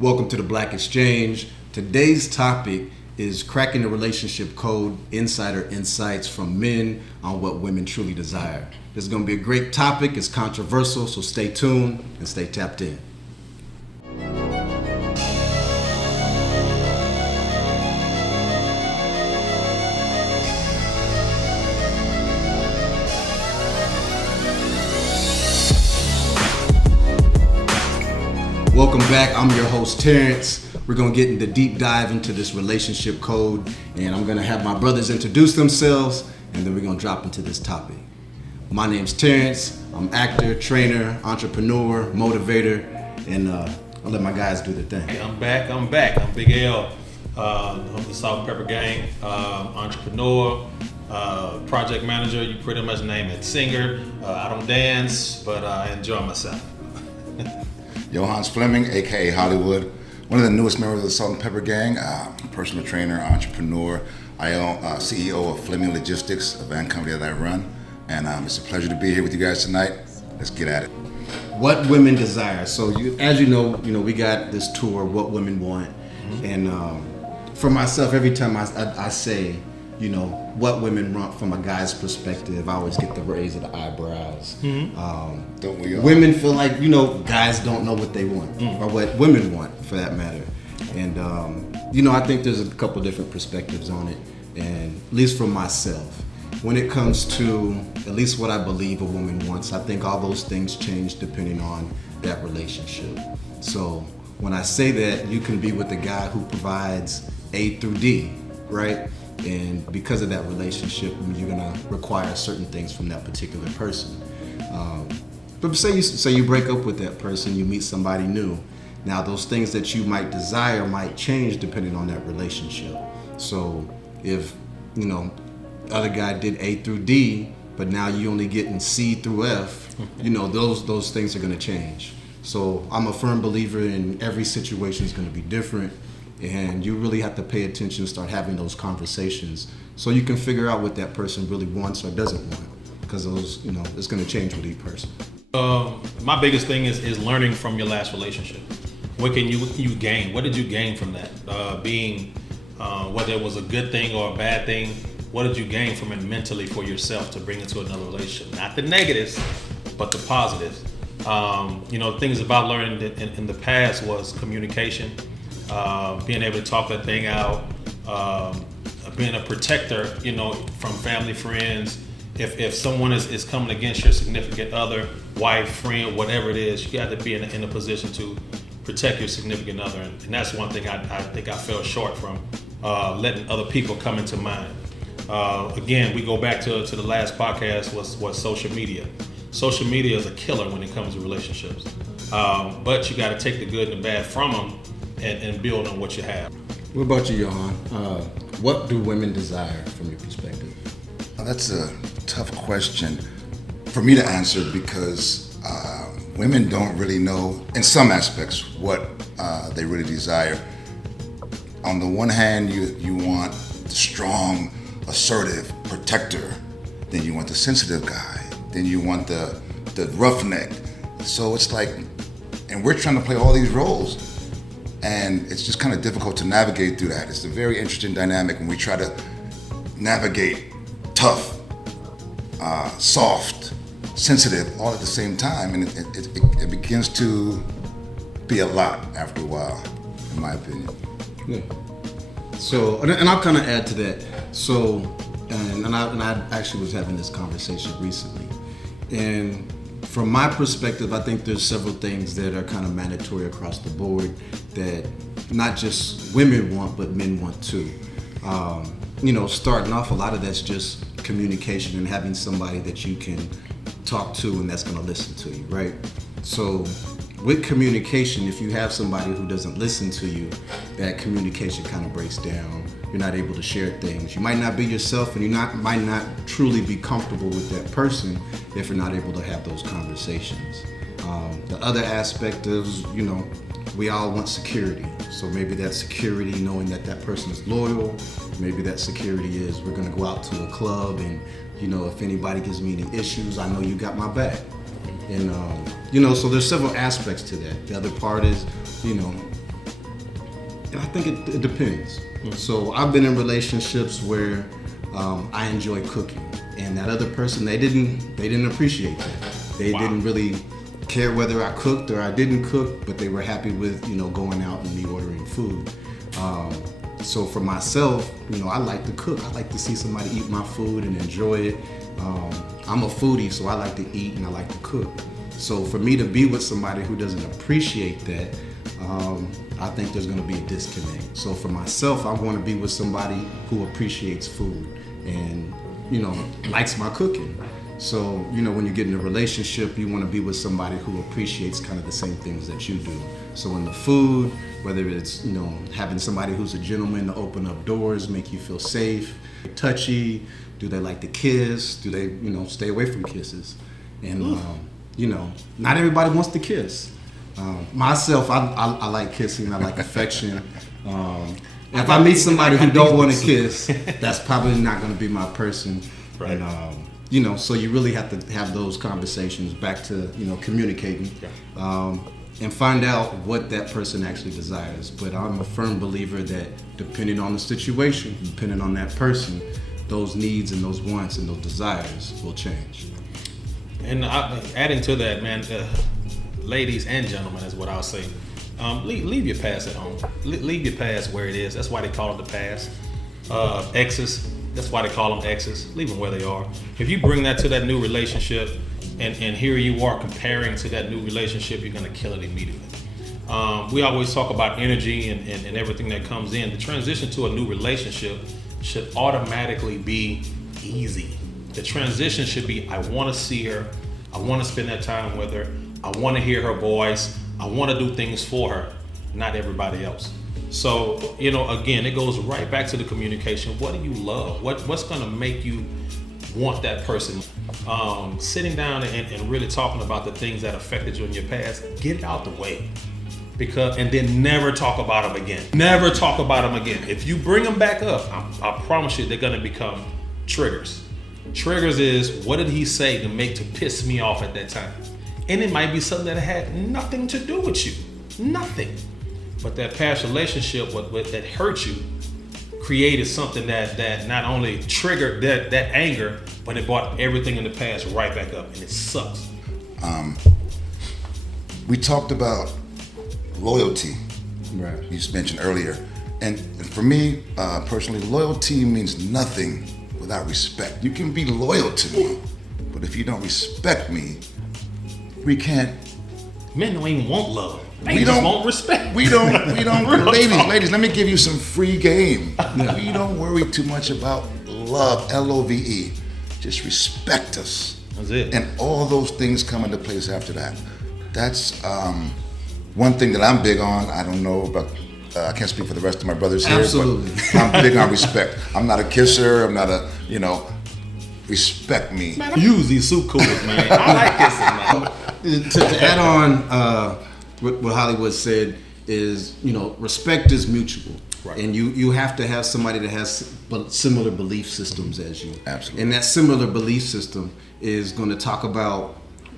Welcome to the Black Exchange. Today's topic is cracking the relationship code, insider insights from men on what women truly desire. This is going to be a great topic. It's controversial, so stay tuned and stay tapped in. Welcome back. I'm your host, Terrence. We're going to get into deep dive into this relationship code, and I'm going to have my brothers introduce themselves, and then we're going to drop into this topic. My name's Terrence. I'm actor, trainer, entrepreneur, motivator, and I'll let my guys do their thing. Hey, I'm back. I'm Big L. I'm the Salt and Pepper Gang, entrepreneur, project manager. You pretty much name it. Singer. I don't dance, but I enjoy myself. Johannes Fleming, aka Hollywood, one of the newest members of the Salt and Pepper Gang, personal trainer, entrepreneur. I own CEO of Fleming Logistics, a van company that I run, and it's a pleasure to be here with you guys tonight. Let's get at it. What women desire. So, as you know, we got this tour, What Women Want, and for myself, every time I say, what women want from a guy's perspective, I always get the raise of the eyebrows. Don't we all? Women feel like, guys don't know what they want, or what women want, for that matter. And, I think there's a couple different perspectives on it, and at least from myself. When it comes to at least what I believe a woman wants, I think all those things change depending on that relationship. So when I say that, you can be with a guy who provides A through D, right? And because of that relationship, you're gonna require certain things from that particular person. But say you break up with that person, you meet somebody new. Now those things that you might desire might change depending on that relationship. So if other guy did A through D, but now you only getting C through F, those things are gonna change. So I'm a firm believer in every situation is gonna be different. And you really have to pay attention, start having those conversations so you can figure out what that person really wants or doesn't want, because those, it's going to change with each person. My biggest thing is learning from your last relationship. What can you gain? What did you gain from that? Being, whether it was a good thing or a bad thing, what did you gain from it mentally for yourself to bring into another relationship? Not the negatives, but the positives. Things about learning in the past was communication. Being able to talk that thing out, being a protector, from family, friends. If someone is coming against your significant other, wife, friend, whatever it is, you got to be in a position to protect your significant other. And that's one thing I think I fell short from, letting other people come into mine. Again, we go back to the last podcast was social media. Social media is a killer when it comes to relationships. But you got to take the good and the bad from them and build on what you have. What about you, Johan? What do women desire from your perspective? That's a tough question for me to answer because women don't really know, in some aspects, what they really desire. On the one hand, you want the strong, assertive protector. Then you want the sensitive guy. Then you want the roughneck. So it's like, and we're trying to play all these roles. And it's just kind of difficult to navigate through that. It's a very interesting dynamic when we try to navigate tough, soft, sensitive, all at the same time. And it begins to be a lot after a while, in my opinion. Yeah. So, and I'll kind of add to that. So, and I actually was having this conversation recently. And from my perspective, I think there's several things that are kind of mandatory across the board that not just women want, but men want too. Starting off, a lot of that's just communication and having somebody that you can talk to and that's going to listen to you, right? So with communication, if you have somebody who doesn't listen to you, that communication kind of breaks down. You're not able to share things. You might not be yourself, and you might not truly be comfortable with that person if you're not able to have those conversations. The other aspect is, we all want security. So maybe that security, knowing that that person is loyal. Maybe that security is, we're going to go out to a club, and if anybody gives me any issues, I know you got my back. And so there's several aspects to that. The other part is, I think it depends. So I've been in relationships where I enjoy cooking, and that other person, they didn't appreciate that. They didn't really care whether I cooked or I didn't cook, but they were happy with, you know, going out and me ordering food. So for myself, you know, I like to cook. I like to see somebody eat my food and enjoy it. I'm a foodie, so I like to eat and I like to cook. So for me to be with somebody who doesn't appreciate that, I think there's going to be a disconnect. So for myself, I want to be with somebody who appreciates food and, you know, likes my cooking. So, you know, when you get in a relationship, you want to be with somebody who appreciates kind of the same things that you do. So in the food, whether it's, you know, having somebody who's a gentleman to open up doors, make you feel safe, touchy, do they like to kiss? Do they, you know, stay away from kisses? And, you know, not everybody wants to kiss. Myself, I like kissing, I like affection. If I meet somebody who don't want to kiss, that's probably not going to be my person. Right. And, you know, so you really have to have those conversations, back to, you know, communicating, and find out what that person actually desires. But I'm a firm believer that depending on the situation, depending on that person, those needs and those wants and those desires will change. And adding to that, man, ladies and gentlemen is what I'll say. Leave your past at home. Leave your past where it is. That's why they call it the past. Exes, that's why they call them exes. Leave them where they are. If you bring that to that new relationship, and here you are comparing to that new relationship, you're going to kill it immediately. We always talk about energy and everything that comes in. The transition to a new relationship should automatically be easy. The transition should be, I want to see her, I want to spend that time with her, I want to hear her voice, I want to do things for her, not everybody else. So, you know, again, it goes right back to the communication. What do you love? What's going to make you want that person? Sitting down and really talking about the things that affected you in your past, get it out the way. And then never talk about them again. Never talk about them again. If you bring them back up, I promise you they're going to become triggers. Triggers is, what did he say to piss me off at that time? And it might be something that had nothing to do with you. Nothing. But that past relationship that hurt you created something that not only triggered that anger, but it brought everything in the past right back up, and it sucks. We talked about loyalty. Right. You just mentioned earlier. And for me, personally, loyalty means nothing without respect. You can be loyal to me, but if you don't respect me, we can't. Men don't even want love. They We just don't want respect. We don't. Ladies, let me give you some free game. We don't worry too much about love, Love. Just respect us. That's it. And all those things come into place after that. That's one thing that I'm big on. I don't know about, I can't speak for the rest of my brothers here. Absolutely. But I'm big on respect. I'm not a kisser. I'm not a, respect me. Man, I use these soup coolers, man. I like kissing, man. To add on what Hollywood said is, respect is mutual. Right. And you have to have somebody that has similar belief systems as you. Absolutely. And that similar belief system is going to talk about,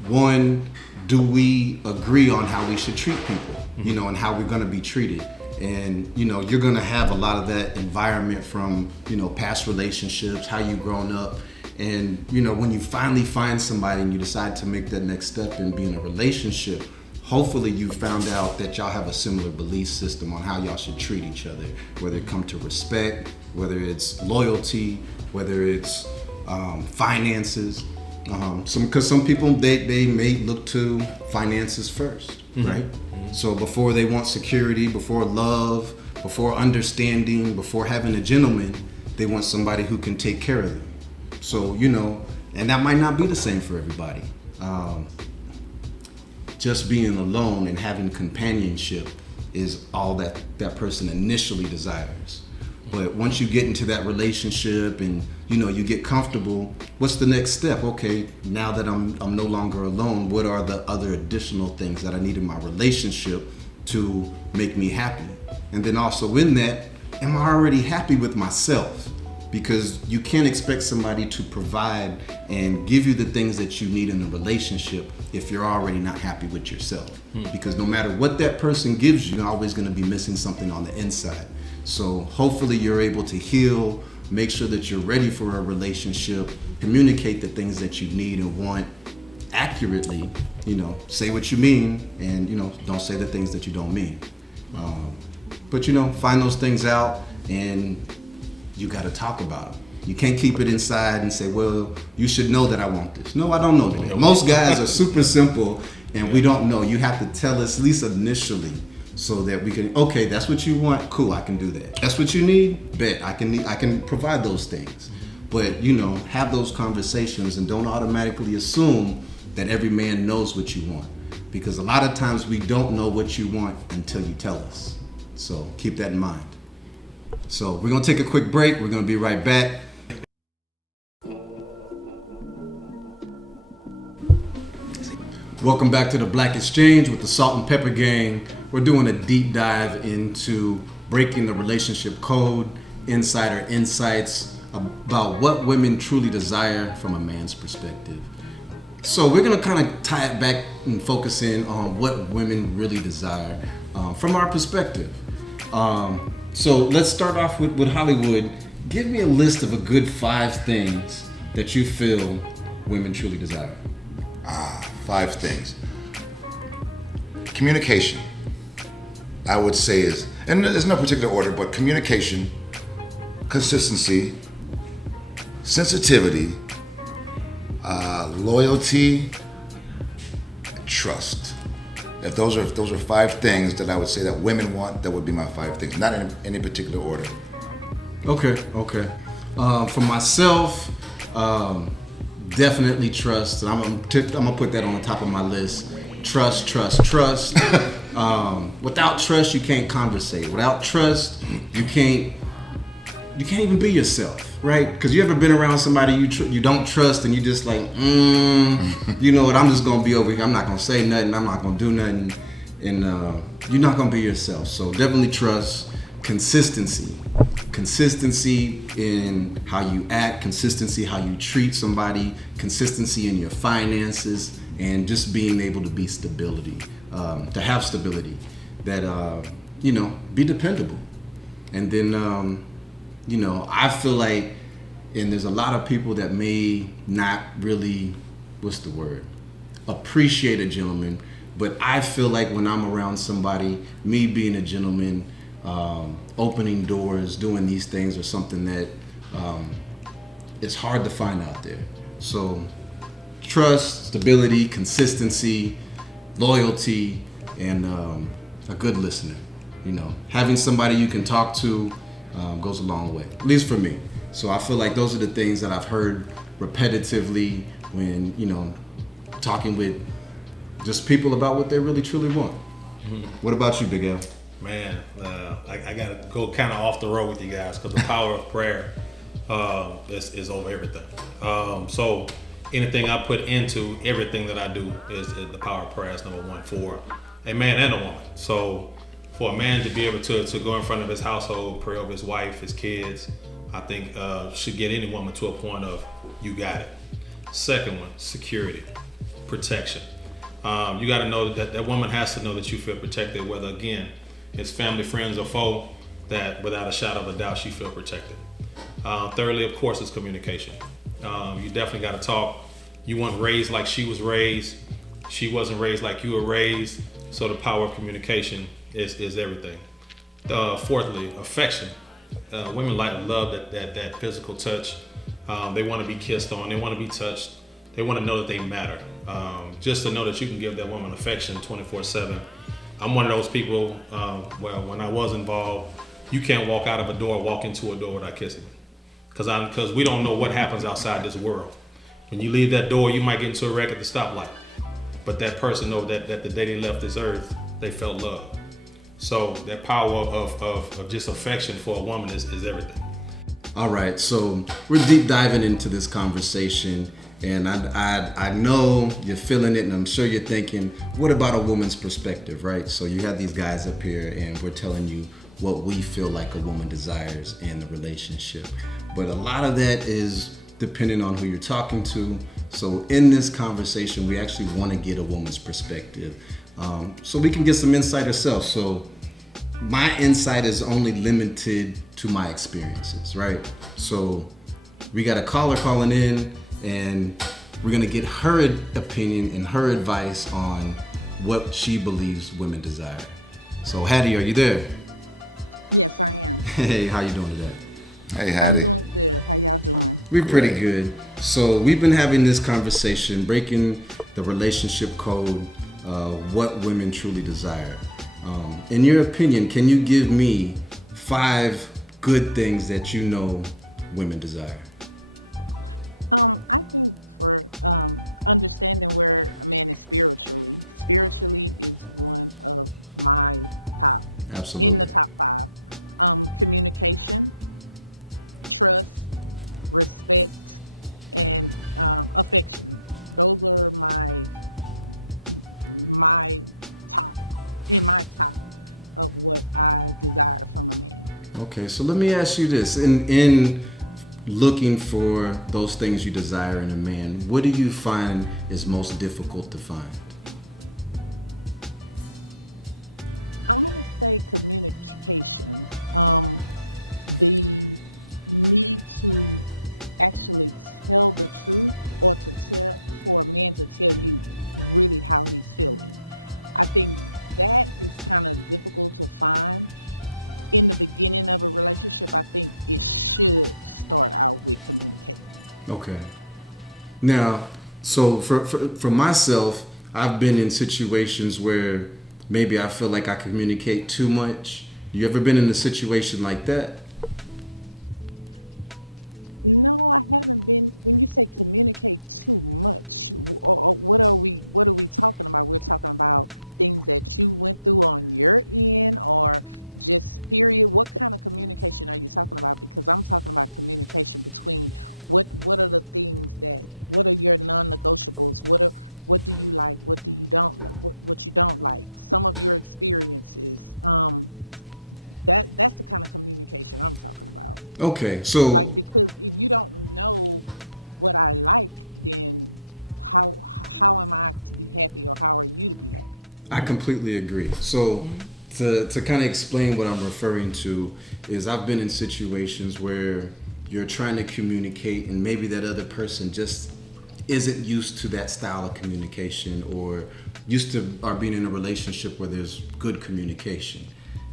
one, do we agree on how we should treat people, Mm-hmm. and how we're going to be treated. And, you're going to have a lot of that environment from, past relationships, how you've grown up. And, when you finally find somebody and you decide to make that next step and be in a relationship, hopefully you found out that y'all have a similar belief system on how y'all should treat each other, whether it comes to respect, whether it's loyalty, whether it's finances. Because some people, they may look to finances first, right? Mm-hmm. So before they want security, before love, before understanding, before having a gentleman, they want somebody who can take care of them. So, and that might not be the same for everybody. Just being alone and having companionship is all that person initially desires. But once you get into that relationship and, you get comfortable, what's the next step? Okay, now that I'm no longer alone, what are the other additional things that I need in my relationship to make me happy? And then also in that, am I already happy with myself? because you can't expect somebody to provide and give you the things that you need in a relationship if you're already not happy with yourself. Because no matter what that person gives you, you're always going to be missing something on the inside. So hopefully you're able to heal, make sure that you're ready for a relationship, communicate the things that you need and want accurately, say what you mean, and don't say the things that you don't mean. But find those things out, and you got to talk about them. You can't keep it inside and say, well, you should know that I want this. No, I don't know that. Most guys are super simple, and we don't know. You have to tell us at least initially, so that we can, okay, that's what you want, cool, I can do that. That's what you need, bet, I can provide those things. But have those conversations, and don't automatically assume that every man knows what you want, because a lot of times we don't know what you want until you tell us. So keep that in mind. So we're gonna take a quick break. We're gonna be right back. Welcome back to the Black Exchange with the Salt and Pepper Gang. We're doing a deep dive into breaking the relationship code, insider insights about what women truly desire from a man's perspective. So we're gonna kind of tie it back and focus in on what women really desire from our perspective. So let's start off with Hollywood. Give me a list of a good 5 things that you feel women truly desire. 5 things. Communication, I would say, is, and there's no particular order, but communication, consistency, sensitivity, loyalty, trust. If those are 5 things that I would say that women want, that would be my 5 things, not in any particular order. Okay. For myself, definitely trust. And I'm gonna put that on the top of my list. Trust. Without trust, you can't conversate. Without trust, you can't even be yourself, right? Because you ever been around somebody you don't trust, and you just like, you know what? I'm just gonna be over here. I'm not gonna say nothing. I'm not gonna do nothing, and you're not gonna be yourself. So definitely trust. Consistency in how you act, consistency how you treat somebody, consistency in your finances, and just being able to be to have stability, that be dependable. And then I feel like, and there's a lot of people that may not really, appreciate a gentleman, but I feel like when I'm around somebody, me being a gentleman, opening doors, doing these things are something that it's hard to find out there. So trust, stability, consistency, loyalty, and a good listener. Having somebody you can talk to goes a long way, at least for me. So I feel like those are the things that I've heard repetitively when talking with just people about what they really truly want. What about you, Big L? Man, I gotta go kind of off the road with you guys, because the power of prayer is over everything. So anything I put into everything that I do is the power of prayer is number 1 for a man and a woman. So for a man to be able to go in front of his household, pray over his wife, his kids, I think should get any woman to a point of, you got it. Second one, security, protection. You got to know that woman has to know that you feel protected, whether, again, it's family, friends, or foe, that without a shadow of a doubt, she feel protected. Thirdly, of course, is communication. You definitely got to talk. You weren't raised like she was raised. She wasn't raised like you were raised. So the power of communication is everything. Fourthly, affection. Women love that physical touch. They want to be kissed on. They want to be touched. They want to know that they matter. Just to know that you can give that woman affection 24/7. I'm one of those people, when I was involved, you can't walk into a door without kissing me. Because we don't know what happens outside this world. When you leave that door, you might get into a wreck at the stoplight. But that person knows that the day they left this earth, they felt love. So that power of just affection for a woman is everything. All right, so we're deep diving into this conversation, and I know you're feeling it, and I'm sure you're thinking, what about a woman's perspective, right? So you have these guys up here, and we're telling you what we feel like a woman desires in the relationship. But a lot of that is depending on who you're talking to. So in this conversation, we actually want to get a woman's perspective, so we can get some insight ourselves. So my insight is only limited to my experiences, right? So we got a caller calling in, and we're gonna get her opinion and her advice on what she believes women desire. So Hattie, are you there? Hey, how you doing today? Hey, Hattie. We're pretty good. So we've been having this conversation, breaking the relationship code, what women truly desire. In your opinion, can you give me 5 good things that you know women desire? Absolutely. Okay, so let me ask you this. In looking for those things you desire in a man, what do you find is most difficult to find? Okay. Now, so for myself, I've been in situations where maybe I feel like I communicate too much. You ever been in a situation like that? Okay, so I completely agree. So to kind of explain what I'm referring to is I've been in situations where you're trying to communicate and maybe that other person just isn't used to that style of communication or used to or being in a relationship where there's good communication.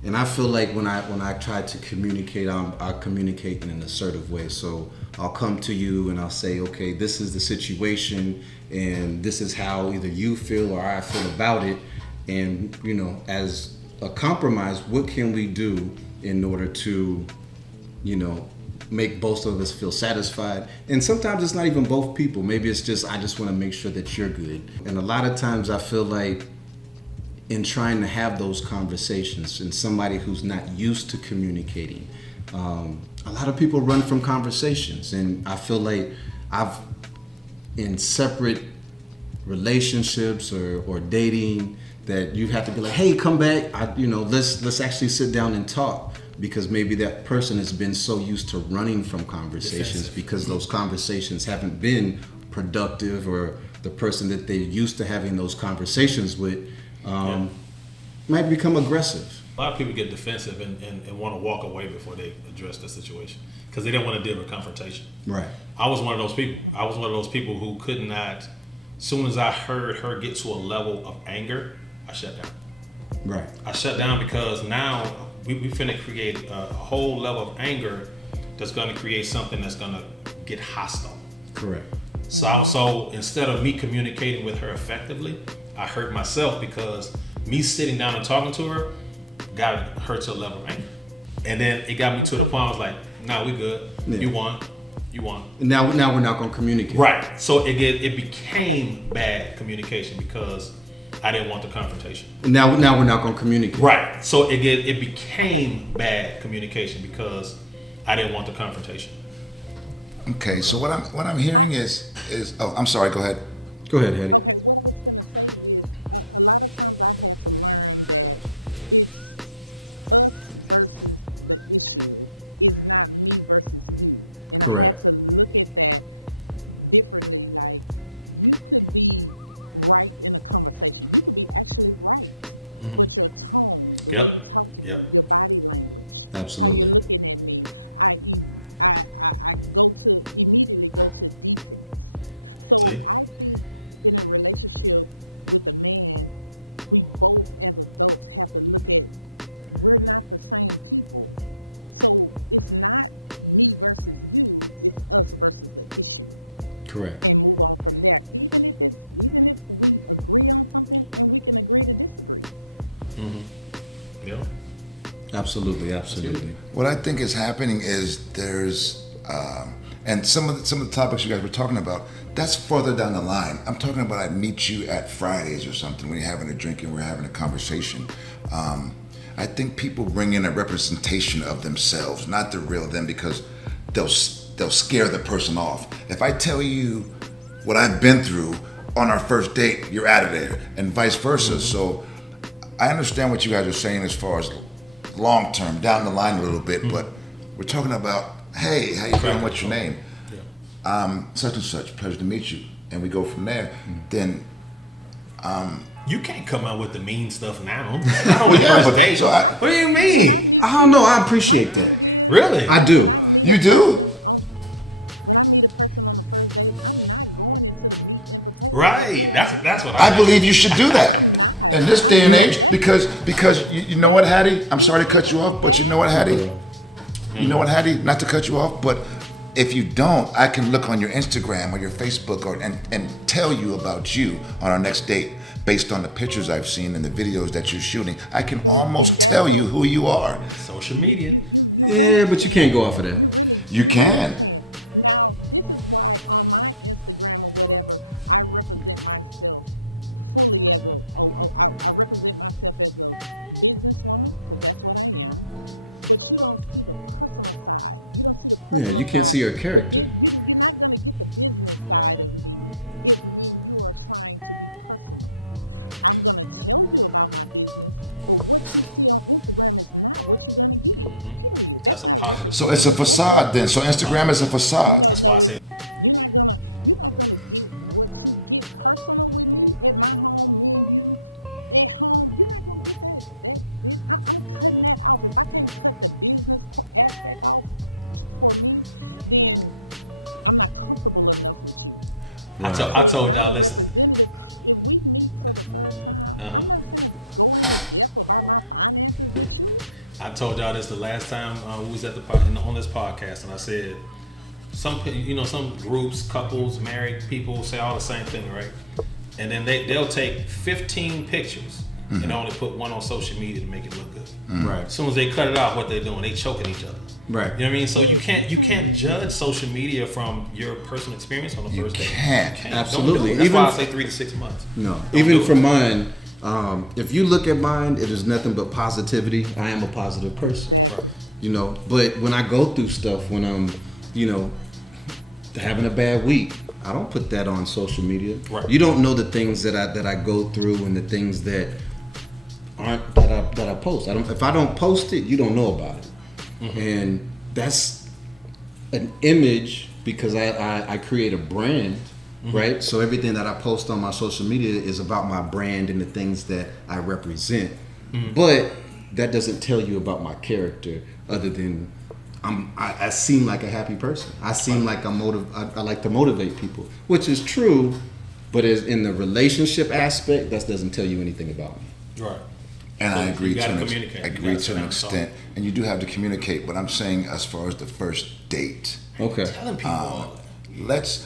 And I feel like when I try to communicate, I communicate in an assertive way. So I'll come to you and I'll say, okay, this is the situation and this is how either you feel or I feel about it. And, you know, as a compromise, what can we do in order to, you know, make both of us feel satisfied? And sometimes it's not even both people. Maybe it's just, I just want to make sure that you're good. And a lot of times I feel like in trying to have those conversations and somebody who's not used to communicating, a lot of people run from conversations. And I feel like I've, in separate relationships or dating, that you have to be like, hey, come back, let's actually sit down and talk, because maybe that person has been so used to running from conversations Defensive. because those conversations haven't been productive, or the person that they're used to having those conversations with might become aggressive. A lot of people get defensive and want to walk away before they address the situation because they don't want to deal with confrontation. Right. I was one of those people. I was one of those people who could not, as soon as I heard her get to a level of anger, I shut down. Right. I shut down because now we finna create a whole level of anger that's gonna create something that's gonna get hostile. Correct. So instead of me communicating with her effectively, I hurt myself because me sitting down and talking to her got her to a level of anger. And then it got me to the point I was like, nah, we good. Yeah. You won. Now we're not gonna communicate. Right. So it became bad communication because I didn't want the confrontation. Now we're not gonna communicate. Right. So it became bad communication because I didn't want the confrontation. Okay, so what I'm hearing is oh, I'm sorry, go ahead. Go ahead, Hetty. Correct. Yep. Absolutely. See? Correct. Yeah. Absolutely. What I think is happening is there's, and some of the topics you guys were talking about, that's further down the line. I'm talking about I meet you at Fridays or something when you're having a drink and we're having a conversation. I think people bring in a representation of themselves, not the real them, because they'll scare the person off. If I tell you what I've been through on our first date, you're out of there, and vice versa. So I understand what you guys are saying as far as long term, down the line a little bit, but we're talking about, hey, how you doing? What's your name? Such and such, pleasure to meet you, and we go from there. Then you can't come out with the mean stuff now. Not on the first date. So what do you mean? I don't know. I appreciate that. Really? I do. you do. Right. That's what I believe you should do that in this day and age because you know what, Hattie? I'm sorry to cut you off, but you know what, Hattie? You know what, Hattie? Not to cut you off, but if you don't, I can look on your Instagram or your Facebook and tell you about you on our next date based on the pictures I've seen and the videos that you're shooting. I can almost tell you who you are. Social media. Yeah, but you can't go off of that. You can. Yeah, you can't see your character. That's a positive. So it's a facade then. So Instagram is a facade. That's why I say. I told y'all, listen. I told y'all this the last time we was at on this podcast, and I said some groups, couples, married people say all the same thing, right? And then they'll take 15 pictures and only put one on social media to make it look good. Right. As soon as they cut it out, what they're doing, they choking each other. Right. You know what I mean? So you can't judge social media from your personal experience on the first date. Can't. Absolutely. Don't do it. That's Even why I say 3 to 6 months. No. Don't Even do for it. mine, if you look at mine, it is nothing but positivity. I am a positive person. Right. You know, but when I go through stuff, when I'm, having a bad week, I don't put that on social media. Right. You don't know the things that I go through and the things that aren't that I post. If I don't post it, you don't know about it. And that's an image because I create a brand, right? So everything that I post on my social media is about my brand and the things that I represent. But that doesn't tell you about my character other than I seem like a happy person. I seem like I like to motivate people, which is true, but as in the relationship aspect, that doesn't tell you anything about me. Right. And So I agree you gotta to communicate. I You agree gotta to sit an down and talk. extent, and you do have to communicate. But I'm saying, as far as the first date, Okay. Telling people. let's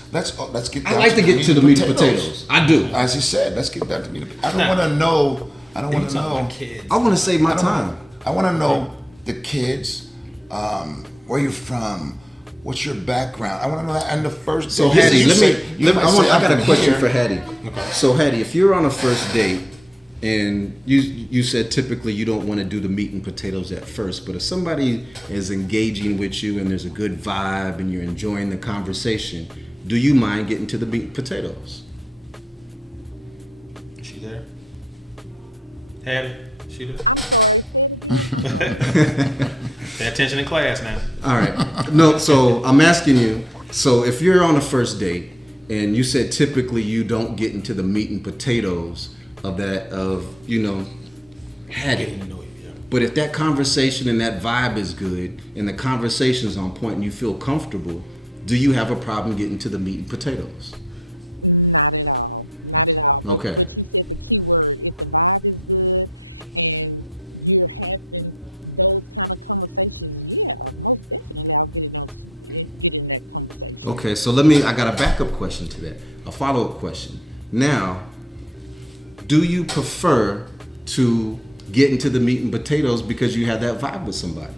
get. I down like to get to the meat and potatoes. I do. As you said, let's get down to meat. I don't Nah. want to know. I don't You want to talking know. about kids. I want to save my time. I want to know the kids, where you're from, what's your background. I want to know that. And the first. So date, Hattie, you let say- you me. might say, I got I'm a question here. for Hattie. Okay. So Hattie, if you're on a first date and you said typically you don't want to do the meat and potatoes at first, but if somebody is engaging with you and there's a good vibe and you're enjoying the conversation, do you mind getting to the meat and potatoes? She there? Hattie? She there? Pay attention in class now. All right. No, so I'm asking you, so if you're on a first date and you said typically you don't get into the meat and potatoes of Getting to know you, yeah. but if that conversation and that vibe is good and the conversation's on point and you feel comfortable, do you have a problem getting to the meat and potatoes? Okay. Okay, so I got a backup question to that, a follow-up question. Now, do you prefer to get into the meat and potatoes because you have that vibe with somebody?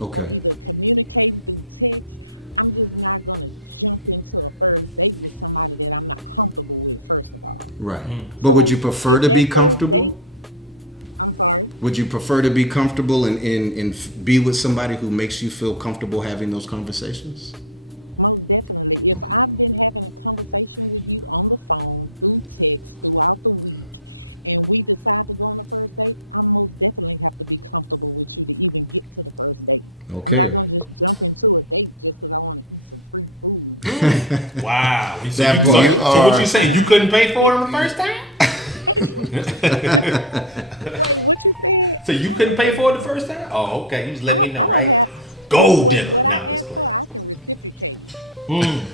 Okay. Right. But would you prefer to be comfortable? Would you prefer to be comfortable and be with somebody who makes you feel comfortable having those conversations? Okay. Wow. So, That so, part. so what you saying? You couldn't pay for it on the first time? So you couldn't pay for it the first time? Oh, okay. You just let me know, right? Gold digger. Now I'm just playing.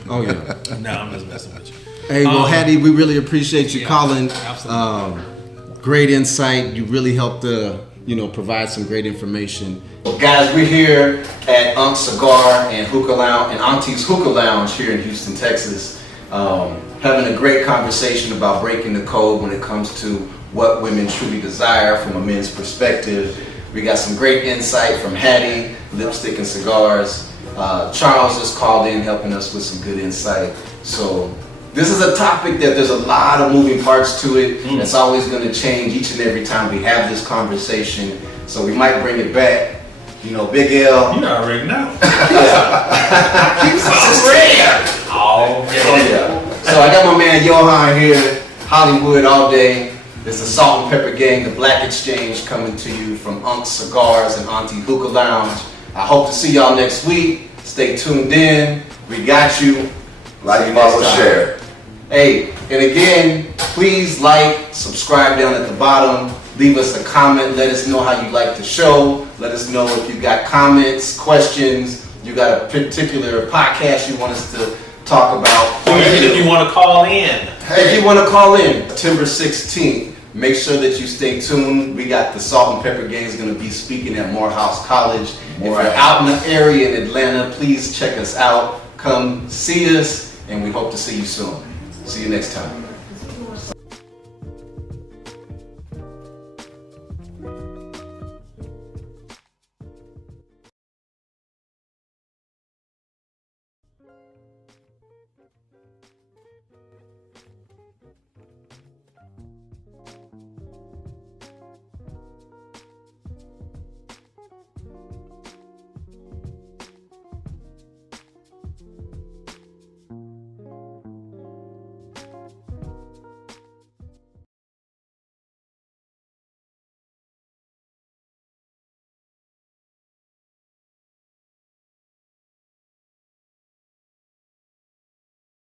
Oh yeah. No, I'm just messing with you. Hey, well, Hattie, we really appreciate you calling. Absolutely. Great insight. You really helped provide some great information. Well, guys, we're here at Unc Cigar and Hookah Lounge and Auntie's Hookah Lounge here in Houston, Texas, having a great conversation about breaking the code when it comes to what women truly desire from a men's perspective. We got some great insight from Hattie, Lipstick and Cigars. Charles just called in helping us with some good insight. So this is a topic that there's a lot of moving parts to it. It's always going to change each and every time we have this conversation. So we might bring it back. Big L. You already know. Oh, yeah. So I got my man Johan here, Hollywood all day. It's the Salt and Pepper Gang, the Black Exchange, coming to you from Unc Cigars and Auntie Hookah Lounge. I hope to see y'all next week. Stay tuned in. We got you. Like, follow, share. Hey, and again, please like, subscribe down at the bottom. Leave us a comment. Let us know how you like the show. Let us know if you got comments, questions. You got a particular podcast you want us to talk about. Or even if you want to call in. If you want to call in, September 16th, make sure that you stay tuned. We got the Salt and Pepper Gang is going to be speaking at Morehouse College. If you're out in the area in Atlanta, please check us out. Come see us, and we hope to see you soon. See you next time.